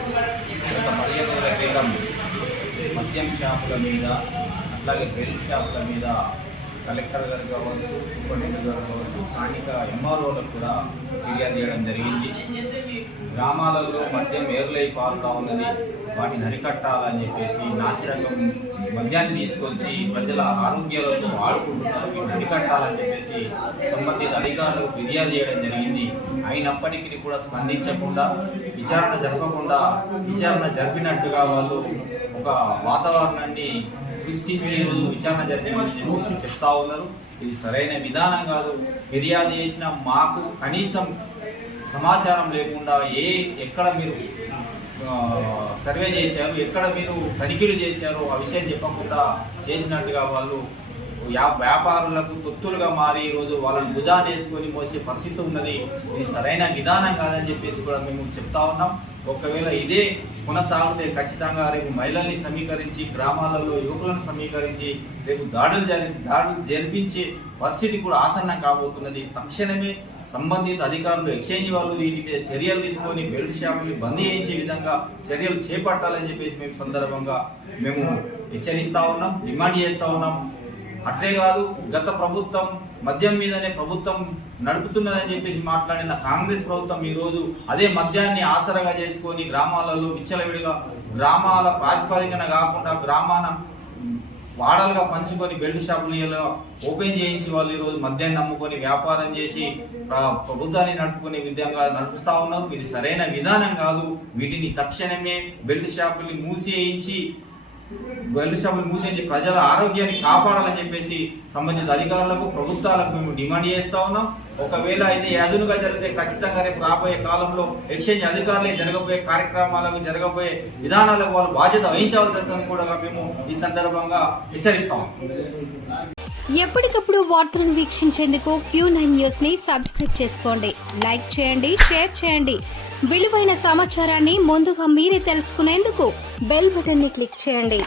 గత 15 రోజుల క్రితం మద్యం షాపుల మీద అట్లాగే బెల్ట్ షాపుల మీద కలెక్టర్ గారు కావచ్చు, సూపరింటెండెంట్ గారు కావచ్చు, స్థానిక ఎంఆర్ఓలకు కూడా ఫిర్యాదు చేయడం జరిగింది. గ్రామాలలో మద్యం ఏర్లై పారుతా ఉన్నది, వాటిని అరికట్టాలని చెప్పేసి నాసిరకం మద్యాన్ని తీసుకొచ్చి ప్రజల ఆరోగ్యాలతో ఆడుకుంటున్నారు, వీటిని అరికట్టాలని చెప్పేసి సంబంధిత అధికారులకు ఫిర్యాదు చేయడం జరిగింది. అయినప్పటికీ కూడా స్పందించకుండా, విచారణ జరపకుండా, విచారణ జరిపినట్టుగా వాళ్ళు ఒక వాతావరణాన్ని సృష్టించి ఈరోజు విచారణ జరిపినట్టు చెప్తా ఉన్నారు. ఇది సరైన విధానం కాదు. ఫిర్యాదు చేసిన మాకు కనీసం సమాచారం లేకుండా ఎక్కడ మీరు సర్వే చేశారు, ఎక్కడ మీరు తనిఖీలు చేశారు ఆ విషయం చెప్పకుండా చేసినట్టుగా వాళ్ళు వ్యాపారులకు తొత్తులుగా మారి ఈరోజు వాళ్ళని భుజాన్ని వేసుకొని మోసే పరిస్థితి ఉన్నది. ఇది సరైన విధానం కాదని చెప్పేసి కూడా మేము చెప్తా ఉన్నాం. ఒకవేళ ఇదే కొనసాగితే ఖచ్చితంగా రేపు మహిళల్ని సమీకరించి, గ్రామాలలో యువకులను సమీకరించి రేపు దాడులు జరిపించే పరిస్థితి కూడా ఆసన్నం కాబోతున్నది. తక్షణమే సంబంధిత అధికారులు, ఎక్స్చేంజ్ వాళ్ళు వీటి మీద చర్యలు తీసుకొని బెల్ట్ షాపులు బంద్ చేయించే విధంగా చర్యలు చేపట్టాలని చెప్పేసి మేము సందర్భంగా మేము హెచ్చరిస్తా ఉన్నాం, డిమాండ్ చేస్తా ఉన్నాం. అట్లే కాదు, గత ప్రభుత్వం మద్యం మీదనే ప్రభుత్వం నడుపుతున్నదని చెప్పేసి మాట్లాడిన కాంగ్రెస్ ప్రభుత్వం ఈరోజు అదే మద్యాన్ని ఆసరగా చేసుకొని గ్రామాలలో విచ్చలవిడిగా, గ్రామాల ప్రాతిపదికన కాకుండా గ్రామాన వాడలుగా పంచుకొని బెల్ట్ షాపులు ఓపెన్ చేయించి వాళ్ళు ఈరోజు మద్యాన్ని నమ్ముకొని వ్యాపారం చేసి ప్రభుత్వాన్ని నడుపుకునే విధంగా నడుపుతా ఉన్నారు. ఇది సరైన విధానం కాదు. వీటిని తక్షణమే బెల్ట్ షాపుల్ని మూసేయించి ప్రజల ఆరోగ్యాన్ని కాపాడాలని చెప్పేసి సంబంధిత అధికారులకు, ప్రభుత్వాలకు మేము డిమాండ్ చేస్తా ఉన్నాం. ఒకవేళ అయితే అదునుగా జరిగితే ఖచ్చితంగా రేపు రాబోయే కాలంలో ఎక్స్చేంజ్ అధికారులే జరగబోయే కార్యక్రమాలకు, జరగబోయే విధానాలకు వాళ్ళు బాధ్యత వహించవలసిందని కూడా మేము ఈ సందర్భంగా హెచ్చరిస్తాం. ఎప్పటికప్పుడు వార్తలను వీక్షించేందుకు Q9 న్యూస్ ని సబ్స్క్రైబ్ చేసుకోండి, లైక్ చేయండి, షేర్ చేయండి. విలువైన సమాచారాన్ని ముందుగా మీరే తెలుసుకునేందుకు బెల్ బటన్ ని క్లిక్ చేయండి.